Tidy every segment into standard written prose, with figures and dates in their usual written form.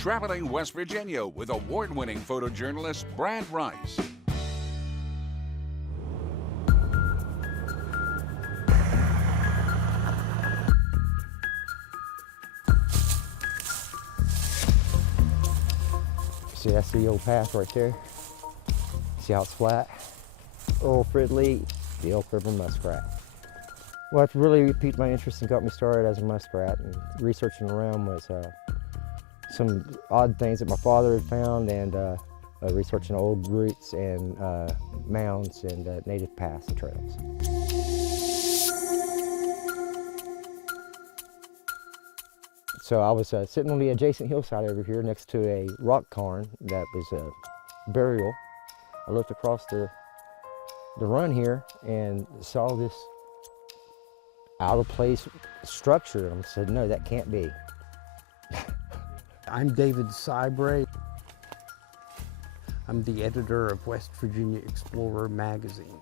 traveling West Virginia with award-winning photojournalist Brad Rice. See, that's the old path right there. See how it's flat? Earl Fridley, the Elk River muskrat. Well, it really piqued my interest and got me started as a muskrat, and researching around was some odd things that my father had found, and researching old routes and mounds and native paths and trails. So I was sitting on the adjacent hillside over here next to a rock cairn that was a burial. I looked across the run here and saw this out-of-place structure, and I said, no, that can't be. I'm David Sybray. I'm the editor of West Virginia Explorer magazine.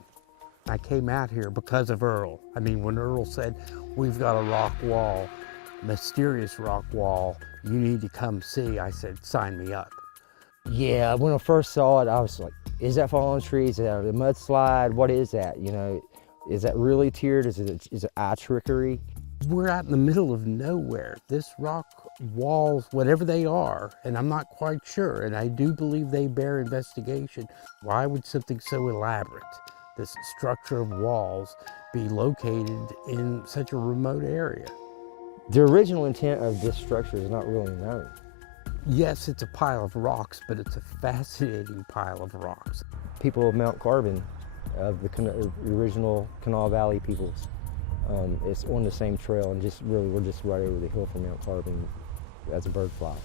I came out here because of Earl. I mean, when Earl said, we've got a rock wall, mysterious rock wall, you need to come see, I said, sign me up. Yeah, when I first saw it, I was like, is that fallen trees? Is that a mudslide? What is that? You know, is that really tiered? Is it eye trickery? We're out in the middle of nowhere. This rock walls, whatever they are, and I'm not quite sure, and I do believe they bear investigation. Why would something so elaborate, this structure of walls, be located in such a remote area? The original intent of this structure is not really known. Yes, it's a pile of rocks, but it's a fascinating pile of rocks. People of Mount Carbon, of the original Kanawha Valley peoples, it's on the same trail, and we're just right over the hill from Mount Carbon as a bird flies.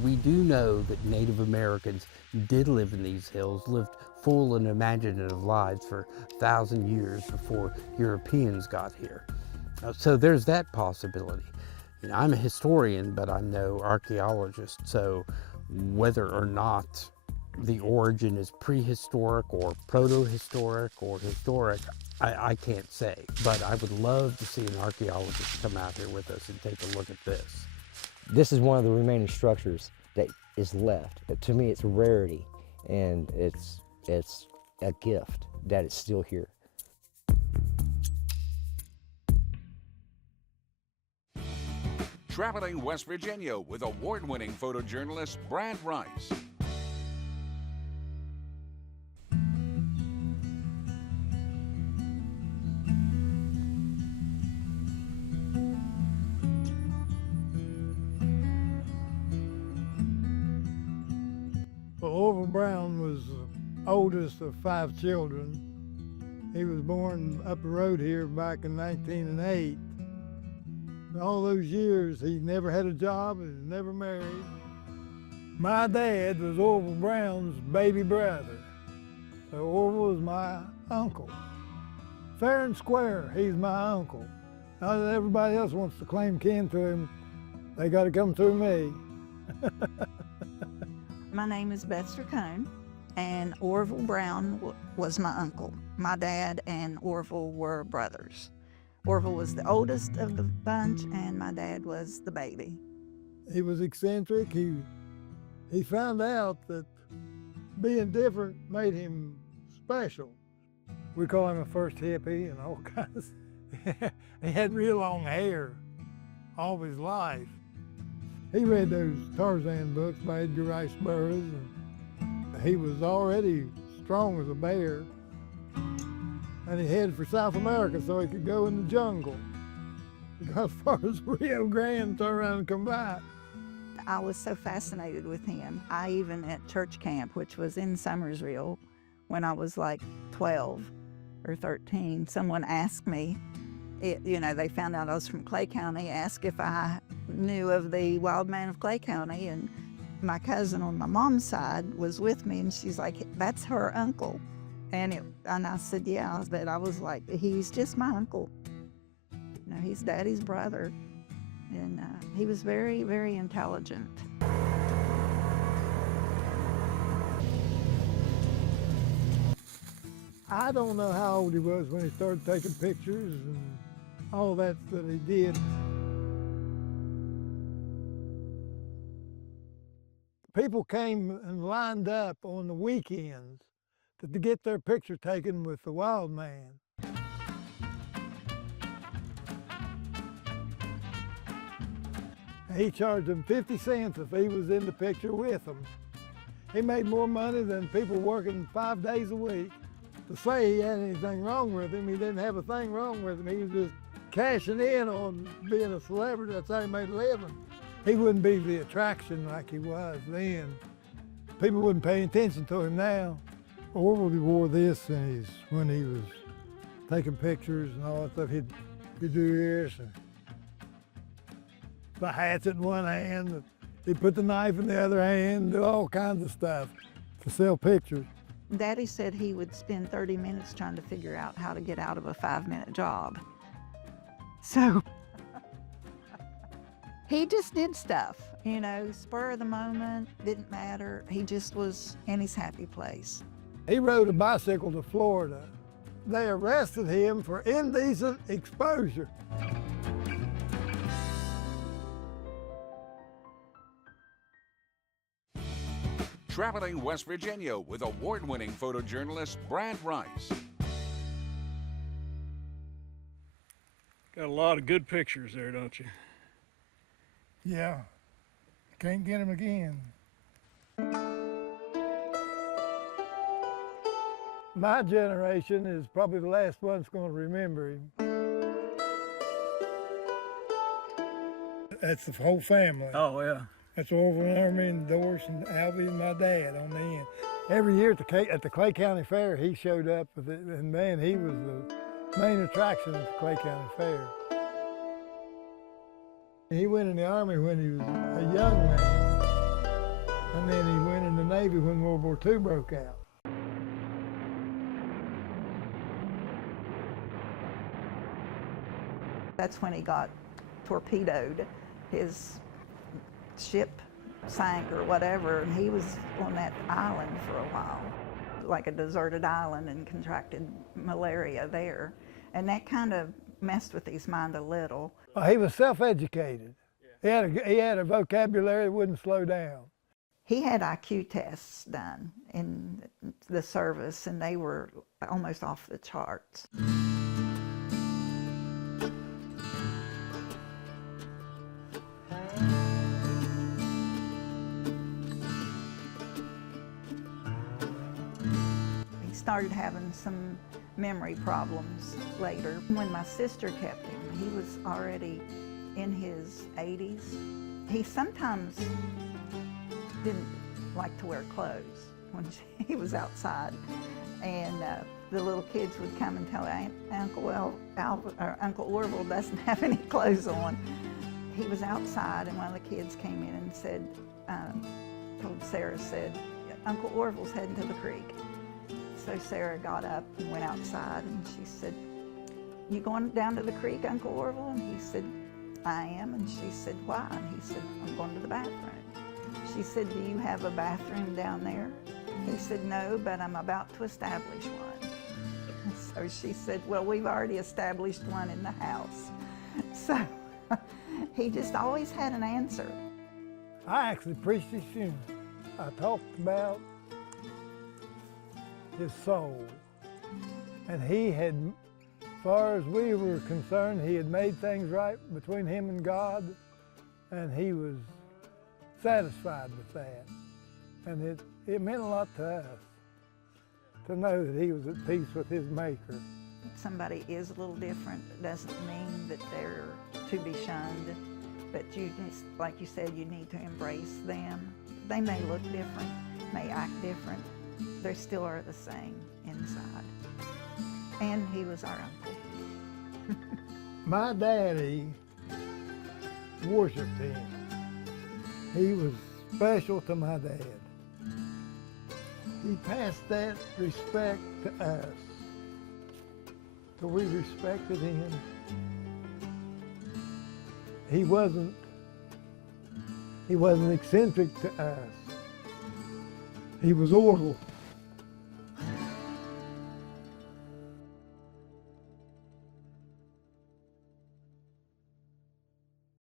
We do know that Native Americans did live in these hills, lived full and imaginative lives for 1,000 years before Europeans got here. So there's that possibility. You know, I'm a historian, but I'm no archaeologist, so whether or not the origin is prehistoric or proto-historic or historic, I can't say. But I would love to see an archaeologist come out here with us and take a look at this. This is one of the remaining structures that is left. To me, it's a rarity, and it's a gift that it's still here. Traveling West Virginia with award-winning photojournalist Brad Rice. Well, Orville Brown was the oldest of 5 children. He was born up the road here back in 1908. All those years, he never had a job and never married. My dad was Orville Brown's baby brother. So Orville is my uncle. Fair and square, he's my uncle. Now that everybody else wants to claim kin to him, they got to come through me. My name is Betsy Cohn, and Orville Brown was my uncle. My dad and Orville were brothers. Orville was the oldest of the bunch, and my dad was the baby. He was eccentric. He found out that being different made him special. We call him a first hippie and all kinds. He had real long hair all of his life. He read those Tarzan books by Edgar Rice Burroughs, and he was already strong as a bear. And he headed for South America so he could go in the jungle. He got as far as Rio Grande, turn around and come back. I was so fascinated with him. I even at church camp, which was in Summersville, when I was like 12 or 13, someone asked me, they found out I was from Clay County, asked if I knew of the wild man of Clay County, and my cousin on my mom's side was with me, and she's like, that's her uncle. And I said, yeah, but I was like, he's just my uncle. He's Daddy's brother. And he was very, very intelligent. I don't know how old he was when he started taking pictures and all that he did. People came and lined up on the weekends to get their picture taken with the wild man. He charged them 50 cents if he was in the picture with them. He made more money than people working 5 days a week. To say he had anything wrong with him, he didn't have a thing wrong with him. He was just cashing in on being a celebrity. That's how he made a living. He wouldn't be the attraction like he was then. People wouldn't pay attention to him now. Orville wore this when he was taking pictures and all that stuff. He'd do this, and the hatchet in one hand, he'd put the knife in the other hand, do all kinds of stuff to sell pictures. Daddy said he would spend 30 minutes trying to figure out how to get out of a 5-minute job. So he just did stuff, you know, spur of the moment, didn't matter. He just was in his happy place. He rode a bicycle to Florida. They arrested him for indecent exposure. Traveling West Virginia with award-winning photojournalist Brad Rice. Got a lot of good pictures there, don't you? Yeah, can't get him again. My generation is probably the last one that's going to remember him. That's the whole family. Oh, yeah. That's Orville and Army and Doris and Albie and my dad on the end. Every year at the Clay County Fair, he showed up with it, and man, he was the main attraction at the Clay County Fair. He went in the Army when he was a young man, and then he went in the Navy when World War II broke out. That's when he got torpedoed. His ship sank or whatever, and he was on that island for a while, like a deserted island, and contracted malaria there. And that kind of messed with his mind a little. He was self-educated. He had a vocabulary that wouldn't slow down. He had IQ tests done in the service, and they were almost off the charts. He started having some memory problems later. When my sister kept him, he was already in his 80s. He sometimes didn't like to wear clothes when he was outside, and the little kids would come and tell Uncle Orville doesn't have any clothes on. He was outside, and one of the kids came in and said, told Sarah, said, Uncle Orville's heading to the creek. So Sarah got up and went outside, and she said, you going down to the creek, Uncle Orville? And he said, I am. And she said, why? And he said, I'm going to the bathroom. She said, do you have a bathroom down there? He said, no, but I'm about to establish one. So she said, well, we've already established one in the house. So he just always had an answer. I actually preached his funeral. I talked about his soul. And he had, as far as we were concerned, he had made things right between him and God, and he was satisfied with that. And it meant a lot to us to know that he was at peace with his Maker. Somebody is a little different. It doesn't mean that they're to be shunned, but you just, like you said, you need to embrace them. They may look different, may act different, they still are the same inside. And he was our uncle. My daddy worshiped him. He was special to my dad. He passed that respect to us. So we respected him. He wasn't eccentric to us. He was Orville.